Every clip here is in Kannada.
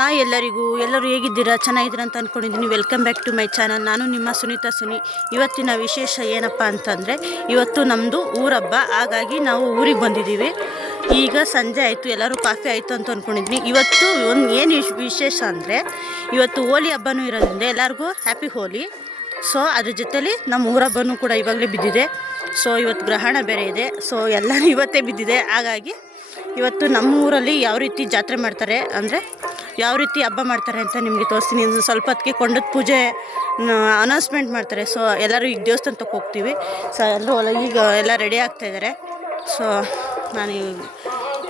ಹಾಯ್ ಎಲ್ಲರೂ ಹೇಗಿದ್ದೀರಾ? ಚೆನ್ನಾಗಿದ್ದೀರಾ ಅಂತ ಅಂದ್ಕೊಂಡಿದ್ದೀನಿ. Welcome back to my channel. ನಾನು ನಿಮ್ಮ ಸುನೀತಾ ಸುನಿ. ಇವತ್ತಿನ ವಿಶೇಷ ಏನಪ್ಪ ಅಂತಂದರೆ, ಇವತ್ತು ನಮ್ಮದು ಊರಬ್ಬ. ಹಾಗಾಗಿ ನಾವು ಊರಿಗೆ ಬಂದಿದ್ದೀವಿ. ಈಗ ಸಂಜೆ ಆಯಿತು, ಎಲ್ಲರೂ ಕಾಫಿ ಆಯಿತು ಅಂತ ಅಂದ್ಕೊಂಡಿದ್ದೀನಿ. ಇವತ್ತು ಏನು ವಿಶೇಷ ಅಂದರೆ, ಇವತ್ತು ಹೋಲಿ ಹಬ್ಬನೂ ಇರೋದ್ರಿಂದ ಎಲ್ಲರಿಗೂ ಹ್ಯಾಪಿ ಹೋಲಿ. ಸೊ ಅದ್ರ ಜೊತೆಲಿ ನಮ್ಮ ಊರಬ್ಬನೂ ಕೂಡ ಇವಾಗಲೇ ಬಿದ್ದಿದೆ. ಸೊ ಇವತ್ತು ಗ್ರಹಣ ಬೇರೆ ಇದೆ. ಸೊ ಎಲ್ಲನೂ ಇವತ್ತೇ ಬಿದ್ದಿದೆ. ಹಾಗಾಗಿ ಇವತ್ತು ನಮ್ಮ ಊರಲ್ಲಿ ಯಾವ ರೀತಿ ಜಾತ್ರೆ ಮಾಡ್ತಾರೆ ಅಂದರೆ ಯಾವ ರೀತಿ ಹಬ್ಬ ಮಾಡ್ತಾರೆ ಅಂತ ನಿಮಗೆ ತೋರಿಸ್ತೀನಿ. ಸ್ವಲ್ಪ ಹೊತ್ತಿಗೆ ಕೊಂಡದ ಪೂಜೆ ಅನೌನ್ಸ್ಮೆಂಟ್ ಮಾಡ್ತಾರೆ. ಸೊ ಎಲ್ಲರೂ ಈಗ ದೇವಸ್ಥಾನಕ್ಕೆ ಹೋಗ್ತೀವಿ. ಸೊ ಎಲ್ಲರೂ ಈಗ ಎಲ್ಲ ರೆಡಿ ಆಗ್ತಾಯಿದ್ದಾರೆ. ಸೊ ನಾನು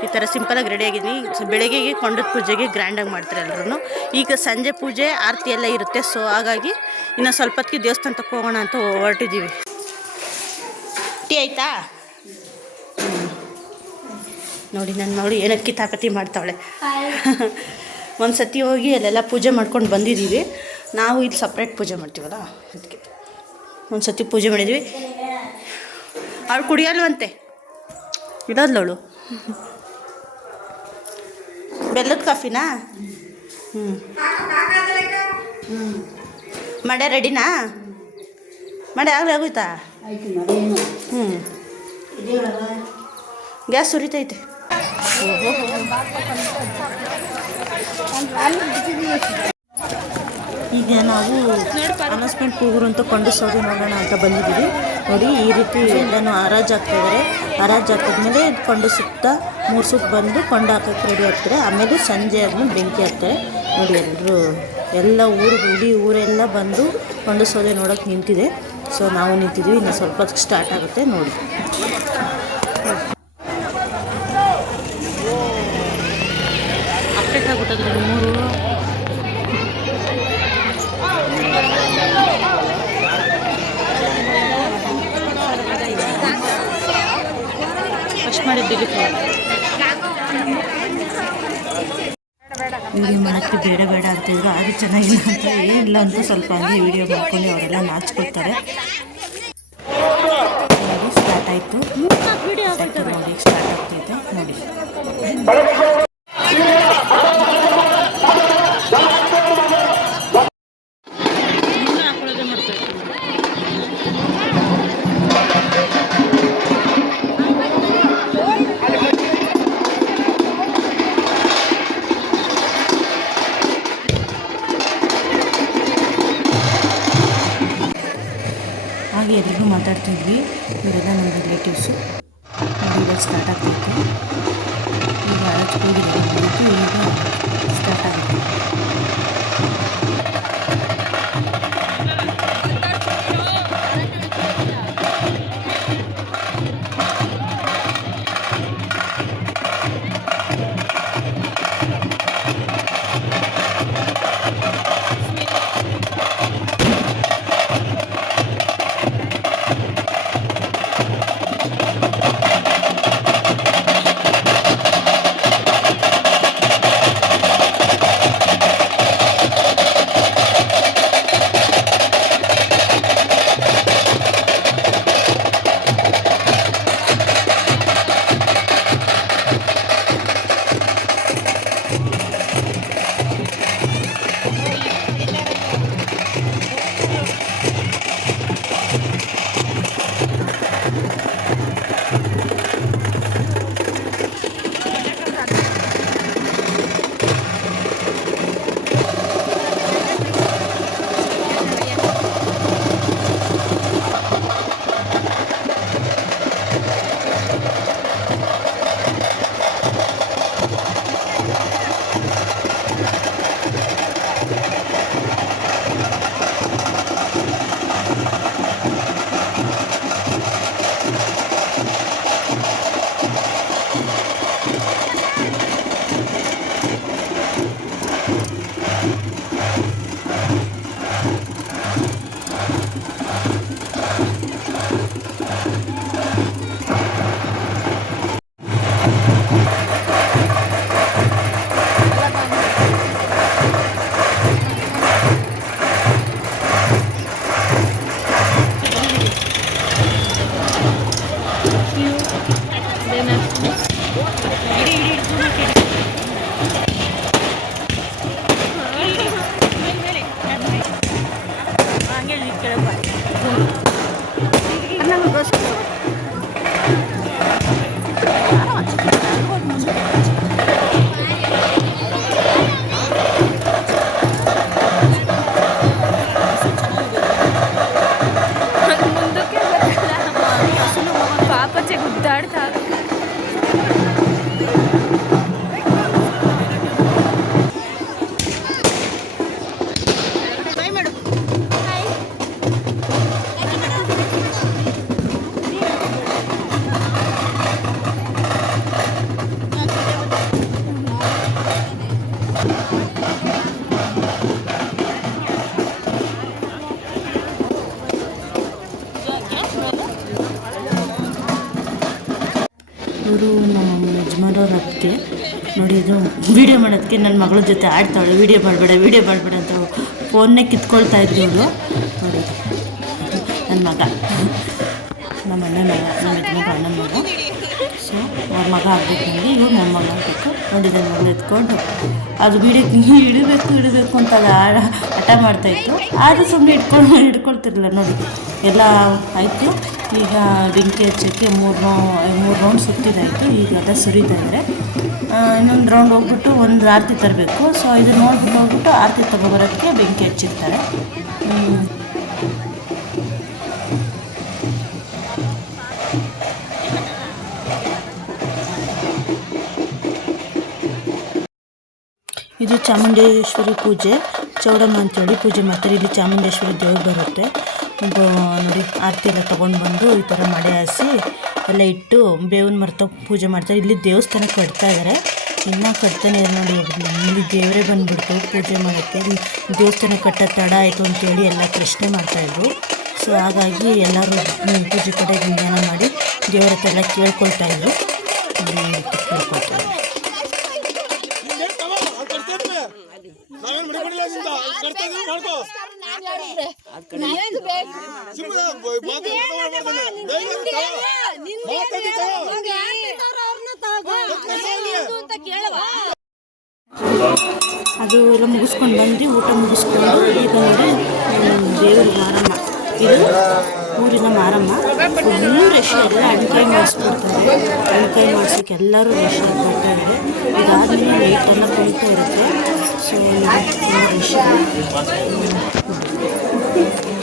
ಈ ಥರ ಸಿಂಪಲಾಗಿ ರೆಡಿಯಾಗಿದ್ದೀನಿ. ಸೊ ಬೆಳಗ್ಗೆಗೆ ಕೊಂಡದ ಪೂಜೆಗೆ ಗ್ರ್ಯಾಂಡಾಗಿ ಮಾಡ್ತಾರೆ ಎಲ್ಲರೂ. ಈಗ ಸಂಜೆ ಪೂಜೆ ಆರತಿ ಎಲ್ಲ ಇರುತ್ತೆ. ಸೊ ಹಾಗಾಗಿ ಇನ್ನು ಸ್ವಲ್ಪ ಹೊತ್ತಿಗೆ ದೇವಸ್ಥಾನಕ್ಕೆ ಹೋಗೋಣ ಅಂತ ಹೊರಟಿದ್ದೀವಿ. ಟೀ ಆಯಿತಾ? ನೋಡಿ ಏನಕ್ಕೆ ಕಿತಾಪತಿ ಮಾಡ್ತಾವಳೆ. ಒಂದು ಸತಿ ಹೋಗಿ ಅಲ್ಲೆಲ್ಲ ಪೂಜೆ ಮಾಡ್ಕೊಂಡು ಬಂದಿದ್ದೀವಿ. ನಾವು ಇಲ್ಲಿ ಸಪ್ರೇಟ್ ಪೂಜೆ ಮಾಡ್ತೀವಲ್ಲ, ಅದಕ್ಕೆ ಒಂದು ಸತಿ ಪೂಜೆ ಮಾಡಿದ್ವಿ. ಅವಳು ಕುಡಿಯಲ್ವಂತೆ, ಇಡೋದ್ಲವಳು. ಬೆಲ್ಲದ ಕಾಫಿನಾ? ಮಡೆ ರೆಡಿನಾ? ಮಡೆ ಆಗಲೇ ಆಗೋಯ್ತಾ? ಗ್ಯಾಸ್ ಸುರಿತೈತೆ. ಈಗ ನಾವು ಅನೌನ್ಸ್ಮೆಂಟ್ ಕೂಗುರು ಅಂತ ಕೊಂಡು ಸೌದೆ ನೋಡೋಣ ಅಂತ ಬಂದಿದ್ದೀವಿ. ನೋಡಿ ಈ ರೀತಿ ಎಲ್ಲನೂ ಹರಾಜು ಹಾಕ್ತಾಯಿದ್ದಾರೆ. ಹರಾಜು ಹಾಕಿದ್ಮೇಲೆ ಕೊಂಡು ಸುತ್ತ 3 ಸುತ್ತ ಬಂದು ಕೊಂಡು ಹಾಕೋಕ್ಕೆ ರೆಡಿ ಆಗ್ತಾರೆ. ಆಮೇಲೆ ಸಂಜೆ ಆದ್ಮೇಲೆ ಬೆಂಕಿ ಹಾಕ್ತಾರೆ. ನೋಡಿ ಎಲ್ಲ ಇಡೀ ಊರೆಲ್ಲ ಬಂದು ಕೊಂಡು ಸೌದೆ ನೋಡೋಕ್ಕೆ ನಿಂತಿದೆ. ಸೊ ನಾವು ನಿಂತಿದ್ದೀವಿ. ಇನ್ನು ಸ್ವಲ್ಪ ಹೊತ್ತಿಗೆ ಸ್ಟಾರ್ಟ್ ಆಗುತ್ತೆ ನೋಡಿ. ಅಪ್ಡೇಟ್ ಆಗ್ಬಿಟ್ಟದ್ರಿ ಮೂರು. ಫಸ್ಟ್ ಮಾಡಿದ್ದೀವಿ. ವೀಡಿಯೋ ಮಾಡೋಕ್ಕೆ ಬೇಡ ಅಂತಿದ್ರು. ಅದು ಚೆನ್ನಾಗಿಲ್ಲ ಅಂತ ಏನಿಲ್ಲ ಅಂತ ಸ್ವಲ್ಪ ಹಂಗೆ ವೀಡಿಯೋ ಮಾಡ್ಕೊಂಡು ಅವರೆಲ್ಲ ನಾಚ್ಕೊಳ್ತಾರೆ. ನೋಡಿ ಸ್ಟಾರ್ಟ್ ಆಯಿತು. ನೋಡಿ ಸ್ಟಾರ್ಟ್ ಆಗ್ತೈತೆ ನೋಡಿ. ಹಾಗೆ ಎಲ್ರಿಗೂ ಮಾತಾಡ್ತಿದ್ವಿ. ಇವರೆಲ್ಲ ನಮ್ಮ ರಿಲೇಟಿವ್ಸು. ಈಗ ಸ್ಟಾರ್ಟ್ ಆಗ್ತೈತೆ. ಈಗ ಹಚ್ಕೋಗಿದ್ದು ಈಗ ಸ್ಟಾರ್ಟ್ ಆಗುತ್ತೆ. ಅವ್ರ ಅದಕ್ಕೆ ನೋಡಿ, ಇದು ವೀಡಿಯೋ ಮಾಡೋದಕ್ಕೆ ನನ್ನ ಮಗಳ ಜೊತೆ ಆಡ್ತಾವಳೆ. ವೀಡಿಯೋ ಮಾಡಬೇಡ ಅಂತ ಫೋನ್ನೇ ಕಿತ್ಕೊಳ್ತಾ ಇದ್ವಿ ಇವಳು. ನೋಡಿ ನನ್ನ ಮಗ, ನಮ್ಮ ಅಣ್ಣನ ಮಗ, ನಮ್ಮ ಯಜಮಾನ ಅಣ್ಣನ ಮಗ. ಸೊ ಅವ್ರ ಮಗ ಆಗಬೇಕು ನನಗೆ, ಇವ್ರು ಮೊಮ್ಮಗ ಆಗಬೇಕು. ನೋಡಿ ನನ್ನ ಮಗಳು ಎತ್ಕೊಂಡು ಅದು ವೀಡಿಯೋ ಇಡಬೇಕು ಅಂತ ಅದು ಹಠ ಮಾಡ್ತಾಯಿತ್ತು. ಆದರೂ ಸುಮ್ಮನೆ ಹಿಡ್ಕೊಳ್ತಿರಲಿಲ್ಲ. ನೋಡಿ ಎಲ್ಲ ಆಯಿತು. ಈಗ ಬೆಂಕಿ ಹಚ್ಚೋಕ್ಕೆ ಮೂರು ರೌಂಡ್ ಸುತ್ತಿದಾಯಿತು. ಈಗ ಎಲ್ಲ ಸುರಿತಾ ಇದ್ದಾರೆ. ಇನ್ನೊಂದು ರೌಂಡ್ ಹೋಗ್ಬಿಟ್ಟು ಒಂದು ಆರತಿ ತರಬೇಕು. ಸೊ ಇದು ಹೋಗ್ಬಿಟ್ಟು ಆರತಿ ತಗೊಬರೋಕ್ಕೆ ಬೆಂಕಿ ಹಚ್ಚಿರ್ತಾರೆ. ಇದು ಚಾಮುಂಡೇಶ್ವರಿ ಪೂಜೆ, ಚೌಡಮ್ಮ ಅಂತೇಳಿ ಪೂಜೆ ಮಾಡ್ತಾರೆ. ಇಲ್ಲಿ ಚಾಮುಂಡೇಶ್ವರಿ ದೇವ್ರು ಬರುತ್ತೆ. ನೋಡಿ ಆರತಿ ಎಲ್ಲ ತೊಗೊಂಡು ಬಂದು ಈ ಥರ ಮಡೆ ಹಾಸಿ ಎಲ್ಲ ಇಟ್ಟು ಬೇವಿನ ಮರದ ಪೂಜೆ ಮಾಡ್ತಾರೆ. ಇಲ್ಲಿ ದೇವಸ್ಥಾನಕ್ಕೆ ಕಟ್ತಾ ಇದ್ದಾರೆ, ಇನ್ನೂ ಕಟ್ತಾನೆ ನೋಡಿ. ಇಲ್ಲಿ ದೇವರೇ ಬಂದುಬಿಡ್ತು ಪೂಜೆ ಮಾಡೋಕ್ಕೆ. ದೇವಸ್ಥಾನ ಕಟ್ಟೋ ತಡ ಆಯಿತು ಅಂತೇಳಿ ಎಲ್ಲ ಪ್ರಶ್ನೆ ಮಾಡ್ತಾಯಿದ್ರು. ಸೊ ಹಾಗಾಗಿ ಎಲ್ಲರೂ ಪೂಜೆ ಕಡೆ ಜ್ಞಾನ ಮಾಡಿ ದೇವರ ಹತ್ರ ಎಲ್ಲ ಕೇಳ್ಕೊಳ್ತಾಯಿದ್ರು. ಕೇಳ್ಕೊಳ್ತಾರೆ. ಅದು ಎಲ್ಲ ಮುಗಿಸ್ಕೊಂಡು ಬಂದು ಊಟ ಮುಗಿಸ್ಕೊಂಡು ಈಗ ನೋಡಿ ದೇವರ ಮಾರಮ್ಮ, ಇದು ಊರಿನ ಮಾರಮ್ಮ. ಫುಲ್ಲು ರಶ್, ಎಲ್ಲ ಅಣ್ಕಾಯಿ ಮಾಡಿಸ್ಬಿಡ್ತಾರೆ. ಅಣ್ಕಾಯಿ ಮಾಡ್ಸೋಕ್ಕೆ ಎಲ್ಲರೂ ರಶ್ ಆಗ್ಬಿಡ್ತಾರೆ. ಇದಾದ್ಮೇಲೆ ಲೈಟೆಲ್ಲ ಕುಳಿತಾ ಇರುತ್ತೆ. ಸೊ ರಶ್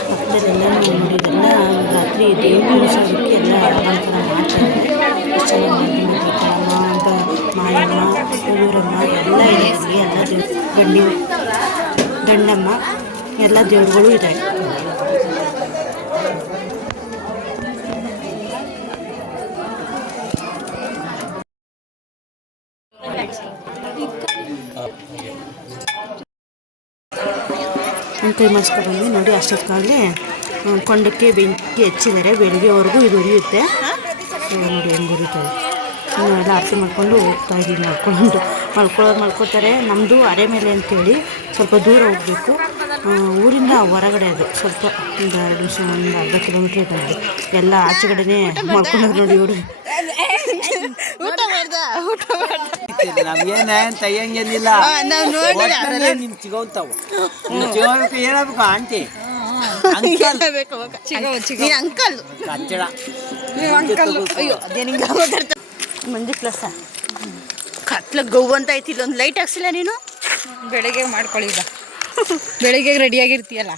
ಪಕ್ಕದಲ್ಲೆಲ್ಲ ನೋಡಿದೆಲ್ಲ ರಾತ್ರಿ ದೇವ್ರ ಉತ್ಸವಕ್ಕೆ ಎಲ್ಲ ಅಲಂಕಾರ ಮಾಡ್ತಾರೆ. ಎಷ್ಟು ಚೆನ್ನಾಗಿ ಅಂತ ಮಾಯಮ್ಮ, ಊರಮ್ಮ ಎಲ್ಲ ಇದೆ. ಎಲ್ಲ ದೇವ್ರು, ಗಂಡಮ್ಮ ಎಲ್ಲ ದೇವ್ರುಗಳು ಇದೆ. ಕೈ ಮಾಡಿಸ್ಕೊಂಡು ನೋಡಿ ಅಷ್ಟೊತ್ತಿಗಾಗಲೇ ಕೊಂಡಕ್ಕೆ ಬೆಂಕಿ ಹಚ್ಚಿದ್ದಾರೆ. ಬೆಳಗ್ಗೆವರೆಗೂ ಇದು ಉರಿಯುತ್ತೆ. ನೋಡಿ ಹೆಂಗೆ ಉರಿತಾರೆ. ಎಲ್ಲ ಆರತಿ ಮಾಡ್ಕೊಂಡು ಹೋಗ್ತಾ ಇದ್ದೀವಿ. ಮಾಡ್ಕೊಳ್ತಾರೆ. ನಮ್ಮದು ಅರೆ ಮೇಲೆ ಅಂತೇಳಿ ಸ್ವಲ್ಪ ದೂರ ಹೋಗಬೇಕು. ಊರಿಂದ ಹೊರಗಡೆ ಅದು ಸ್ವಲ್ಪ ಒಂದು ಅರ್ಧ ಕಿಲೋಮೀಟ್ರ್ ಇದ್ದಾರೆ. ಎಲ್ಲ ಆಚೆಗಡೆನೇ ಮಾಡ್ಕೊಂಡ್ರೆ ನೋಡಿ ಇವರು. ನಮ್ಗೇನ ತೆಗಿಯಂಗೇನಿಲ್ಲ, ನಿಮ್ ಸಿಗೋತಾವು ಹೇಳಬೇಕು ಆಂಟಿ ಮಂದಿ ಪ್ಲಸ್ ಕತ್ಲ ಗೌ ಅಂತ ಐತಿ. ಇಲ್ಲೊಂದು ಲೈಟ್ ಹಾಕ್ಸಿಲ್ಲ ನೀನು? ಬೆಳಗ್ಗೆ ಮಾಡ್ಕೊಳ್ಳಿ, ಈಗ ಬೆಳಗ್ಗೆ ರೆಡಿಯಾಗಿರ್ತೀಯಲ್ಲ.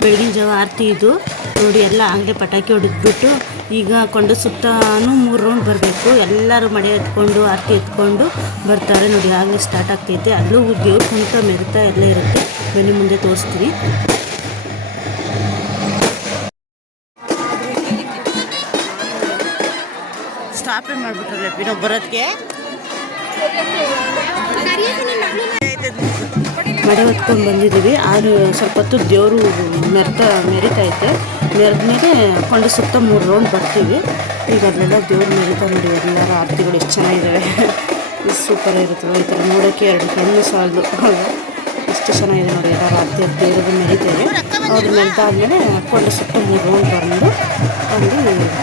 ಬೆಳಗಿನ ಜಾವ ಆರತಿ ಇದು ನೋಡಿ. ಎಲ್ಲ ಅಂಗಡಿ ಪಟಾಕಿ ಹೊಡೆದ್ಬಿಟ್ಟು ಈಗ ಕೊಂಡ ಸುತ್ತಾನು 3 ರೌಂಡ್ ಬರಬೇಕು. ಎಲ್ಲರೂ ಮಡೆ ಎತ್ಕೊಂಡು ಆರತಿ ಎತ್ಕೊಂಡು ಬರ್ತಾರೆ ನೋಡಿ. ಆಗಲೇ ಸ್ಟಾರ್ಟ್ ಆಗ್ತೈತೆ. ಅಲ್ಲೂ ದೇವ್ರ ಕುಣಿತ ಮೆರಿತಾ ಎಲ್ಲ ಇರುತ್ತೆ. ಬನ್ನಿ ಮುಂದೆ ತೋರಿಸ್ತೀನಿ. ಆಪರೇಟ್ ಮಾಡಿಬಿಟ್ರಲ್ಲ ನಾವು ಬರೋದಕ್ಕೆ ಮಡೆ ಹೊತ್ಕೊಂಡು ಬಂದಿದ್ದೀವಿ. ಆರು ಸ್ವಲ್ಪ ಹೊತ್ತು ದೇವರು ಮೆರಿತೈತೆ. ಮೆರೆದ್ಮೇಲೆ ಕೊಂಡು ಸುತ್ತ 3 ರೌಂಡ್ ಬರ್ತೀವಿ. ಈಗ ಅಲ್ಲೆಲ್ಲ ದೇವ್ರು ಮೆರಿತಾ ನೋಡಿ. ಎಲ್ಲರ ಆರತಿಗಳು ಎಷ್ಟು ಚೆನ್ನಾಗಿದ್ದಾವೆ. ಇದು ಸೂಪರ್ ಇರುತ್ತಲ್ಲ ಈ ಥರ ನೋಡೋಕ್ಕೆ 2 ಕಣ್ಣು ಸಾಲದು. ಎಷ್ಟು ಚೆನ್ನಾಗಿದೆ ನೋಡಿ. ಎಲ್ಲರ ಆರತಿ ದೇವರಿಗೆ ಮೆರಿತೇವೆ. ಅವ್ರು ಮೆರೆದಾದ್ಮೇಲೆ ಕೊಂಡು ಸುತ್ತ 3 ರೌಂಡ್ ಬಂದು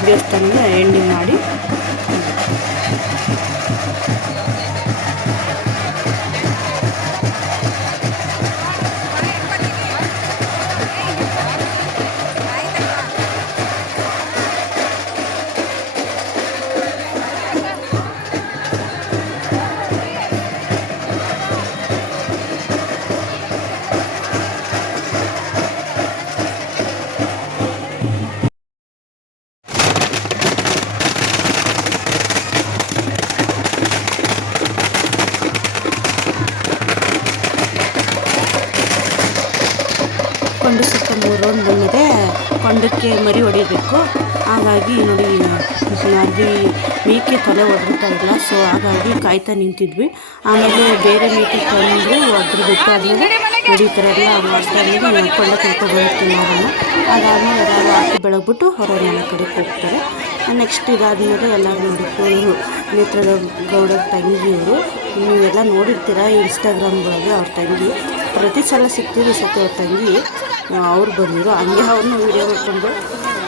ದೇವಸ್ಥಾನದ ಎಂಡಿಂಗ್ ಮಾಡಿ ಕೊಂಡು ಸುತ್ತ 3 ರೌಂಡ್ ಬಂದಿದೆ. ಕೊಂಡಕ್ಕೆ ಮರಿ ಹೊಡಿಬೇಕು. ಹಾಗಾಗಿ ನೋಡಿ ಅಲ್ಲಿ ಮೇಕೆ ತಲೆ ಹೊಡೆತಾ ಇಲ್ಲ. ಸೊ ಹಾಗಾಗಿ ಕಾಯ್ತಾ ನಿಂತಿದ್ವಿ. ಆಮೇಲೆ ಬೇರೆ ಮೇಕೆ ತಂದು ಅದ್ರ ಬಿಟ್ಟು ಆದಮೇಲೆ ಹೊಡಿತಾರೆ ಎಲ್ಲ ಮಾಡ್ತಾಯಿದ್ವಿ. ಕೊಂಡ ಕರ್ಕೊಂಡು ಹೋಗ್ತೀವಿ ನಾವು. ಅದಾದಮೇಲೆ ಎಲ್ಲರೂ ಆಕಿ ಬೆಳಗ್ಬಿಟ್ಟು ಹೊರ ಮನೆ ಕಡೆಗೆ ಹೋಗ್ತಾರೆ. ನೆಕ್ಸ್ಟ್ ಇದಾದಮೇಲೆ ಎಲ್ಲರೂ ನೋಡಿಕೊಂಡು ನೇತ್ರದ ಗೌಡರ ತಂಗಿಯವರು ನೀವೆಲ್ಲ ನೋಡಿರ್ತೀರ ಇನ್ಸ್ಟಾಗ್ರಾಮ್ಗಳಲ್ಲಿ. ಅವ್ರ ತಂಗಿ ಪ್ರತಿ ಸಲ ಸಿಗ್ತೀವಿ. ಸತಿ ಅವ್ರ ತಂಗಿ ಅವ್ರು ಬಂದಿರು ಹಂಗೆ ಅವ್ರನ್ನೂ ವೀಡಿಯೋ ಮಾಡ್ಕೊಂಡು.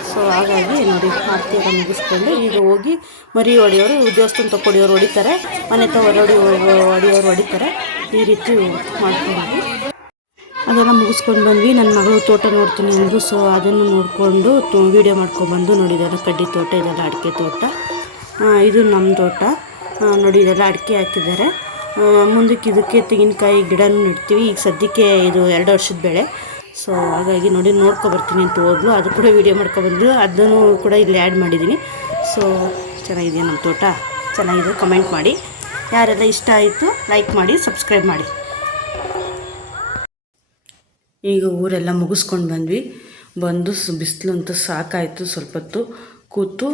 ಸೊ ಹಾಗಾಗಿ ನೋಡಿ ಆರತಿ ಎಲ್ಲ ಮುಗಿಸ್ಕೊಂಡು ಈಗ ಹೋಗಿ ಮರಿ ಹೊಡೆಯೋರು ದೇವಸ್ಥಾನ ತಗೊಡಿಯೋರು ಹೊಡಿತಾರೆ. ಮನೆ ಹೊಡೆಯೋರು ಹೊಡಿತಾರೆ. ಈ ರೀತಿ ಮಾಡ್ಕೊಂಡ್ವಿ. ಅದೆಲ್ಲ ಮುಗಿಸ್ಕೊಂಡು ಬಂದ್ವಿ. ನನ್ನ ಮಗಳು ತೋಟ ನೋಡ್ತೀನಿ ಅಂದರು. ಸೊ ಅದನ್ನು ನೋಡಿಕೊಂಡು ವೀಡಿಯೋ ಮಾಡ್ಕೊಬಂದು ನೋಡಿದ್ದಾರೆ. ಕಡ್ಡಿ ತೋಟ ಇದೆಲ್ಲ ಅಡಿಕೆ ತೋಟ. ಇದು ನಮ್ಮ ತೋಟ ನೋಡಿ. ಇದೆಲ್ಲ ಅಡಿಕೆ ಹಾಕಿದ್ದಾರೆ. ಮುಂದಕ್ಕೆ ಇದಕ್ಕೆ ತೆಂಗಿನಕಾಯಿ ಗಿಡನೂ ನೆಡ್ತೀವಿ. ಈಗ ಸದ್ಯಕ್ಕೆ ಇದು 2 ವರ್ಷದ ಬೆಳೆ. ಸೊ ಹಾಗಾಗಿ ನೋಡಿ ನೋಡ್ಕೊಬರ್ತೀನಿ ಅಂತ ಹೋದ್ಲು. ಅದು ಕೂಡ ವೀಡಿಯೋ ಮಾಡ್ಕೊಬಂದು ಅದನ್ನು ಕೂಡ ಇಲ್ಲಿ ಆ್ಯಡ್ ಮಾಡಿದ್ದೀನಿ. ಸೊ ಚೆನ್ನಾಗಿದೆ ನಮ್ಮ ತೋಟ. ಚೆನ್ನಾಗಿದೆ. ಕಮೆಂಟ್ ಮಾಡಿ. ಯಾರೆಲ್ಲ ಇಷ್ಟ ಆಯಿತು ಲೈಕ್ ಮಾಡಿ, ಸಬ್ಸ್ಕ್ರೈಬ್ ಮಾಡಿ. ಈಗ ಊರೆಲ್ಲ ಮುಗಿಸ್ಕೊಂಡು ಬಂದ್ವಿ. ಬಂದು ಬಿಸಿಲು ಅಂತೂ ಸಾಕಾಯಿತು. ಸ್ವಲ್ಪ ಹೊತ್ತು ಕೂತು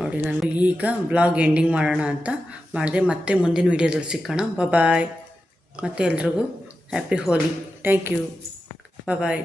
ನೋಡಿ ನಾನು ಈಗ ಬ್ಲಾಗ್ ಎಂಡಿಂಗ್ ಮಾಡೋಣ ಅಂತ ಮಾಡಿದೆ. ಮತ್ತೆ ಮುಂದಿನ ವೀಡಿಯೋದಲ್ಲಿ ಸಿಕ್ಕೋಣ. ಬಾಯ್. ಮತ್ತು ಎಲ್ರಿಗೂ happy Holi. Thank you. Bye.